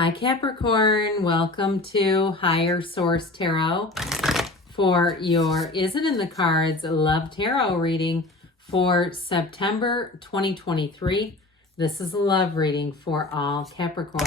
Hi Capricorn, welcome to Higher Source Tarot for your Is It in the Cards Love Tarot reading for September 2023. This is a love reading for all Capricorn,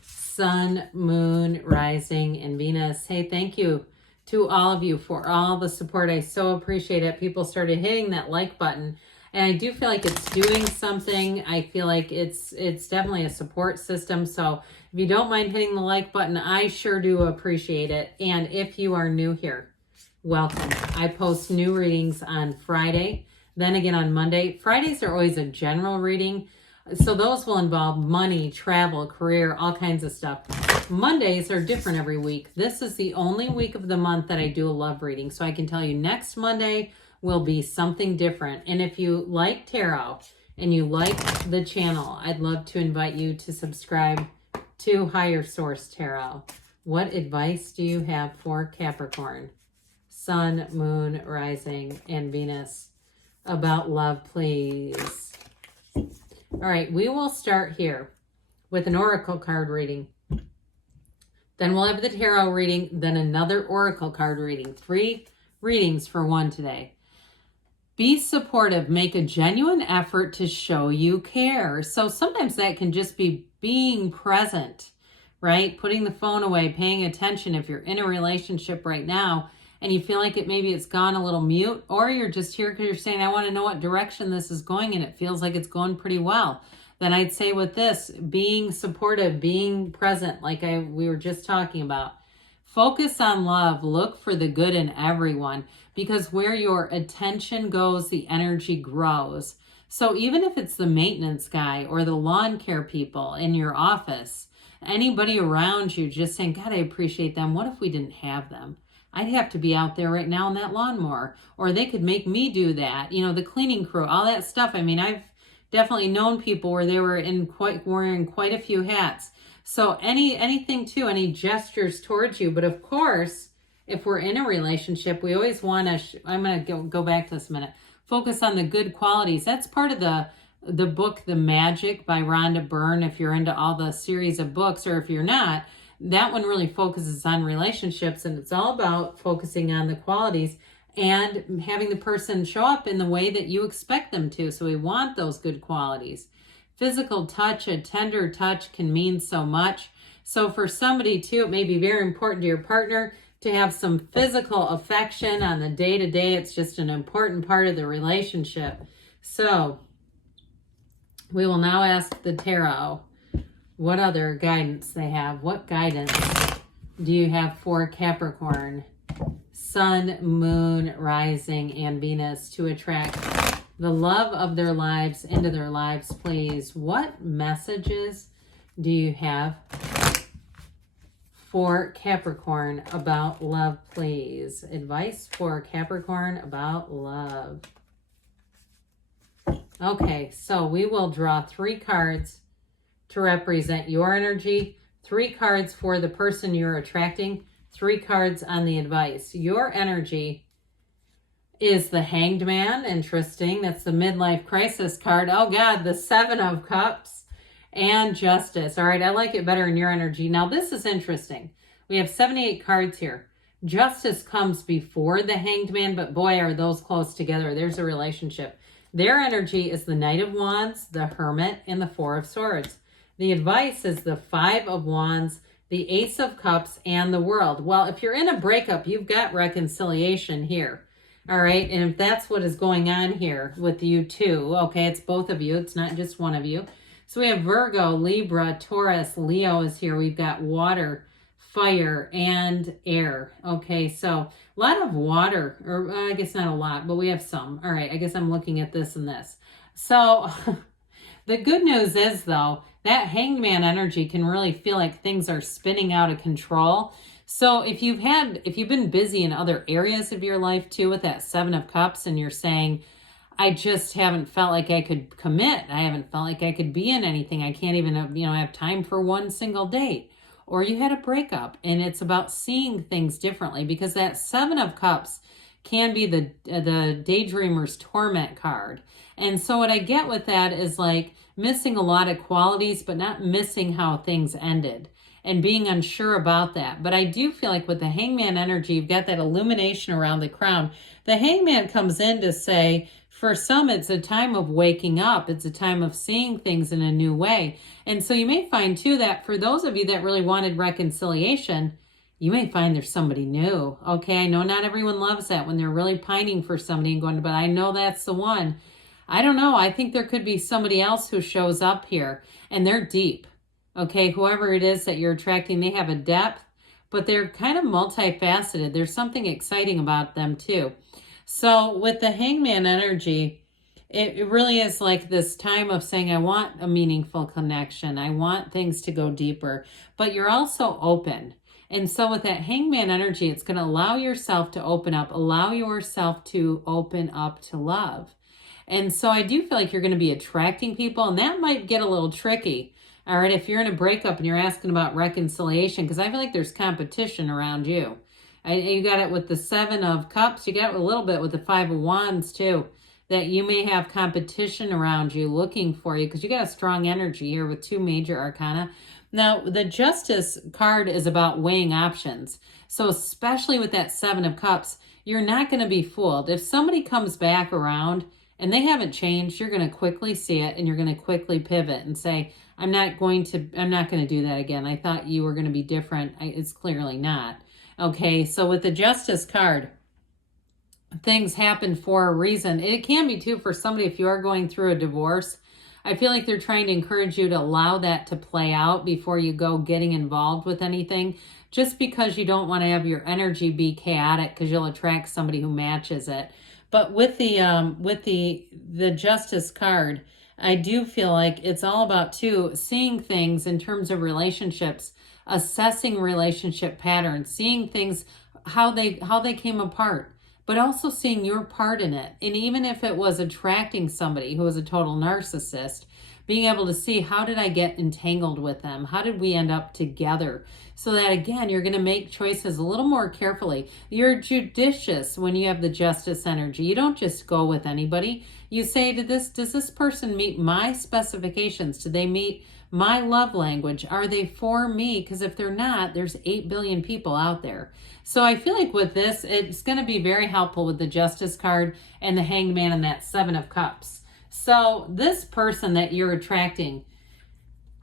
Sun, Moon, Rising, and Venus. Hey, thank you to all of you for all the support. I so appreciate it. People started hitting that like button. And I do feel like it's doing something. I feel like it's definitely a support system. So if you don't mind hitting the like button, I sure do appreciate it. And if you are new here, welcome. I post new readings on Friday, then again on Monday. Fridays are always a general reading. So those will involve money, travel, career, all kinds of stuff. Mondays are different every week. This is the only week of the month that I do a love reading. So I can tell you next Monday will be something different. And if you like tarot and you like the channel, I'd love to invite you to subscribe to Higher Source Tarot. What advice do you have for Capricorn, Sun, Moon, Rising, and Venus about love, please? All right, we will start here with an oracle card reading. Then we'll have the tarot reading, then another oracle card reading. 3 readings for one today. Be supportive. Make a genuine effort to show you care. So sometimes that can just be being present, right? Putting the phone away, paying attention if you're in a relationship right now and you feel like it's gone a little mute, or you're just here because you're saying, I want to know what direction this is going and it feels like it's going pretty well. Then I'd say with this, being supportive, being present, like we were just talking about. Focus on love. Look for the good in everyone, because where your attention goes, the energy grows. So even if it's the maintenance guy or the lawn care people in your office, anybody around you just saying, God, I appreciate them. What if we didn't have them? I'd have to be out there right now in that lawnmower, or they could make me do that. You know, the cleaning crew, all that stuff. I mean, I've definitely known people where they were wearing quite a few hats. So anything too, any gestures towards you. But of course, if we're in a relationship, we always want to, I'm going to go back to this a minute, focus on the good qualities. That's part of the book, The Magic by Rhonda Byrne. If you're into all the series of books, or if you're not, that one really focuses on relationships, and it's all about focusing on the qualities and having the person show up in the way that you expect them to. So we want those good qualities. Physical touch, a tender touch can mean so much. So for somebody too, it may be very important to your partner to have some physical affection on the day-to-day. It's just an important part of the relationship. So we will now ask the tarot what other guidance they have. What guidance do you have for Capricorn, Sun, Moon, Rising, and Venus to attract the love of their lives into their lives, please? What messages do you have for Capricorn about love, please? Advice for Capricorn about love. Okay, so we will draw 3 cards to represent your energy, 3 cards for the person you're attracting, 3 cards on the advice. Your energy is the Hanged Man. Interesting. That's the midlife crisis card. Oh God, the 7 of Cups and Justice. All right, I like it better in your energy. Now this is interesting. We have 78 cards here. Justice comes before the Hanged Man, but boy, are those close together. There's a relationship. Their energy is the Knight of Wands, the Hermit, and the 4 of Swords. The advice is the 5 of Wands, the Ace of Cups, and the World. Well, if you're in a breakup, you've got reconciliation here. All right, and if that's what is going on here with you too, okay, it's both of you. It's not just one of you. So we have Virgo, Libra, Taurus, Leo is here. We've got water, fire, and air. Okay, so a lot of water, or I guess not a lot, but we have some. All right, I guess I'm looking at this and this. So the good news is, though, that Hanged Man energy can really feel like things are spinning out of control. So if you've been busy in other areas of your life too with that 7 of Cups, and you're saying, I just haven't felt like I could commit. I haven't felt like I could be in anything. I can't even have time for one single date. Or you had a breakup, and it's about seeing things differently, because that 7 of Cups can be the Daydreamer's Torment card. And so what I get with that is like missing a lot of qualities, but not missing how things ended and being unsure about that. But I do feel like with the Hangman energy, you've got that illumination around the crown. The Hangman comes in to say, for some, it's a time of waking up. It's a time of seeing things in a new way. And so you may find too that for those of you that really wanted reconciliation, you may find there's somebody new. Okay, I know not everyone loves that when they're really pining for somebody and going, but I know that's the one. I don't know. I think there could be somebody else who shows up here and they're deep. Okay, whoever it is that you're attracting, they have a depth, but they're kind of multifaceted. There's something exciting about them too. So with the Hangman energy, it really is like this time of saying, I want a meaningful connection. I want things to go deeper, but you're also open. And so with that Hangman energy, it's going to allow yourself to open up, allow yourself to open up to love. And so I do feel like you're going to be attracting people, and that might get a little tricky. All right, if you're in a breakup and you're asking about reconciliation, because I feel like there's competition around you. You got it with the Seven of Cups. You got it a little bit with the Five of Wands too, that you may have competition around you looking for you because you got a strong energy here with two major arcana. Now, the Justice card is about weighing options. So especially with that Seven of Cups, you're not going to be fooled. If somebody comes back around and they haven't changed, you're going to quickly see it and you're going to quickly pivot and say, I'm not going to do that again. I thought you were going to be different. It's clearly not. Okay, so with the Justice card, things happen for a reason. It can be too for somebody if you are going through a divorce. I feel like they're trying to encourage you to allow that to play out before you go getting involved with anything, just because you don't want to have your energy be chaotic because you'll attract somebody who matches it. But with the Justice card, I do feel like it's all about too seeing things in terms of relationships, assessing relationship patterns, seeing things how they came apart, but also seeing your part in it. And even if it was attracting somebody who was a total narcissist, being able to see, how did I get entangled with them? How did we end up together? So that, again, you're going to make choices a little more carefully. You're judicious when you have the Justice energy. You don't just go with anybody. You say, does this person meet my specifications? Do they meet my love language? Are they for me? Because if they're not, there's 8 billion people out there. So I feel like with this, it's going to be very helpful with the Justice card and the Hangman and that Seven of Cups. So this person that you're attracting,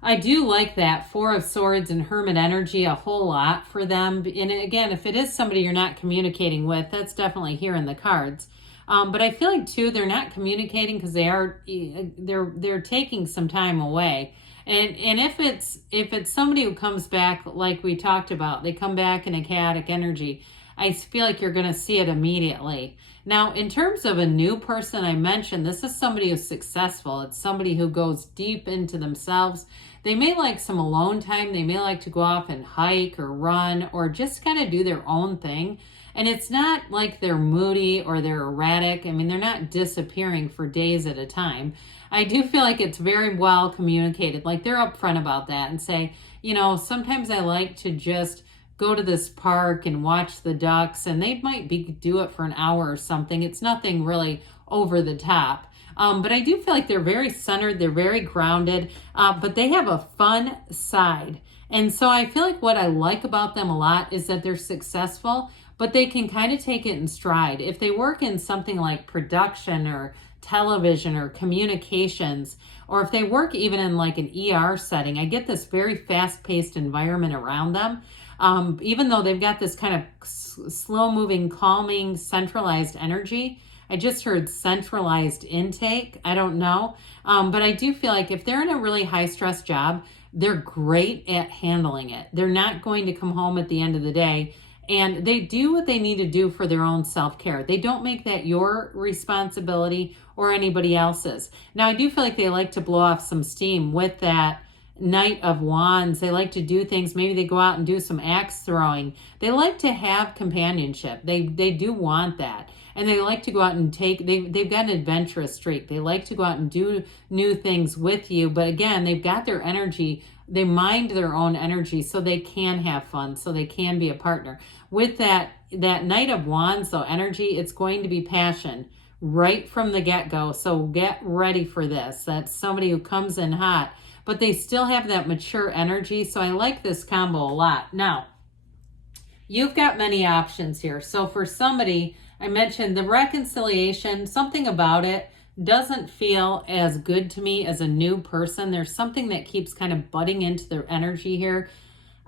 I do like that Four of Swords and Hermit energy a whole lot for them. And again, if it is somebody you're not communicating with, that's definitely here in the cards. But I feel like too, they're not communicating because they're taking some time away. And if it's somebody who comes back, like we talked about, they come back in a chaotic energy, I feel like you're going to see it immediately. Now, in terms of a new person, I mentioned this is somebody who's successful. It's somebody who goes deep into themselves. They may like some alone time. They may like to go off and hike or run or just kind of do their own thing. And it's not like they're moody or they're erratic. I mean, they're not disappearing for days at a time. I do feel like it's very well communicated. Like they're upfront about that and say, sometimes I like to just go to this park and watch the ducks, and they might do it for an hour or something. It's nothing really over the top. But I do feel like they're very centered. They're very grounded, but they have a fun side. And so I feel like what I like about them a lot is that they're successful, but they can kind of take it in stride. If they work in something like production or television or communications, or if they work even in like an ER setting, I get this very fast-paced environment around them. Even though they've got this kind of slow-moving, calming, centralized energy. I just heard centralized intake. I don't know. But I do feel like if they're in a really high-stress job, they're great at handling it. They're not going to come home at the end of the day, and they do what they need to do for their own self-care. They don't make that your responsibility or anybody else's. Now, I do feel like they like to blow off some steam with that Knight of Wands. They like to do things. Maybe they go out and do some axe throwing. They like to have companionship. They do want that. and they like to go out and they've got an adventurous streak. They like to go out and do new things with you. But again, they've got their energy. They mind their own energy so they can have fun, so they can be a partner. With that Knight of Wands, though, energy, it's going to be passion right from the get-go. So get ready for this. That's somebody who comes in hot, but they still have that mature energy. So I like this combo a lot. Now, you've got many options here. So for somebody, I mentioned the reconciliation, something about it doesn't feel as good to me as a new person. There's something that keeps kind of butting into their energy here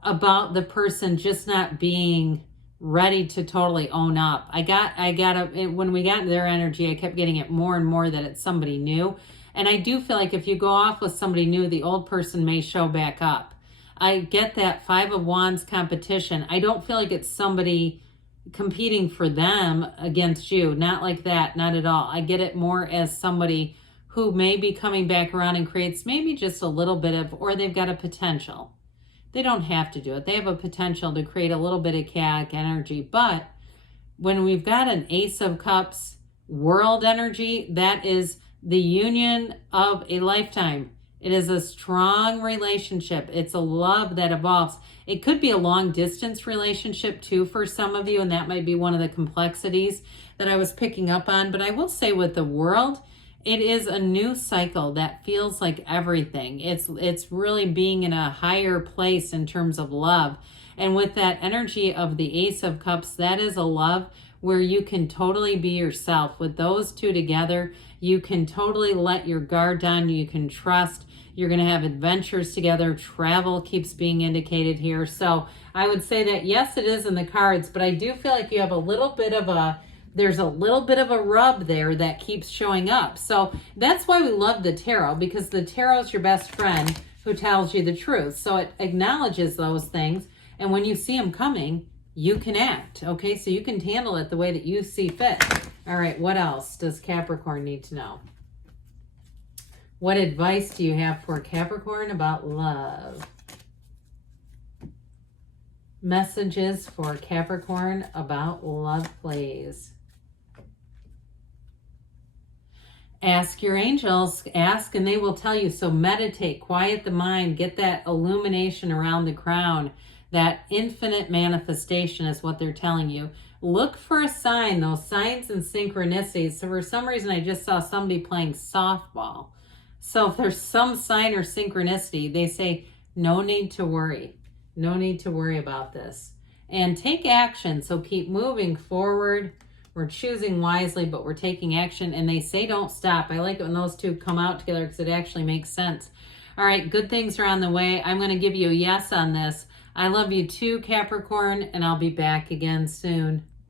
about the person just not being ready to totally own up. When we got into their energy, I kept getting it more and more that it's somebody new. And I do feel like if you go off with somebody new, the old person may show back up. I get that Five of Wands competition. I don't feel like it's somebody competing for them against you. Not like that, not at all. I get it more as somebody who may be coming back around and creates maybe just a little bit of, or they've got a potential. They don't have to do it. They have a potential to create a little bit of chaotic energy. But when we've got an Ace of Cups world energy, that is the union of a lifetime. It is a strong relationship. It's a love that evolves. It could be a long distance relationship too for some of you, and that might be one of the complexities that I was picking up on. But I will say with the world, it is a new cycle that feels like everything. It's really being in a higher place in terms of love. And with that energy of the Ace of Cups, that is a love where you can totally be yourself. With those two together, you can totally let your guard down. You can trust. You're going to have adventures together. Travel keeps being indicated here. So I would say that, yes, it is in the cards, but I do feel like you have there's a little bit of a rub there that keeps showing up. So that's why we love the tarot, because the tarot is your best friend who tells you the truth. So it acknowledges those things. And when you see them coming, you can act. Okay, so you can handle it the way that you see fit. All right, what else does Capricorn need to know? What advice do you have for Capricorn about love? Messages for Capricorn about love, please. Ask your angels, ask and they will tell you. So meditate, quiet the mind, get that illumination around the crown. That infinite manifestation is what they're telling you. Look for a sign, those signs and synchronicities. So for some reason, I just saw somebody playing softball. So if there's some sign or synchronicity, they say, no need to worry. No need to worry about this. And take action. So keep moving forward. We're choosing wisely, but we're taking action. And they say don't stop. I like it when those two come out together because it actually makes sense. All right, good things are on the way. I'm going to give you a yes on this. I love you too, Capricorn, and I'll be back again soon.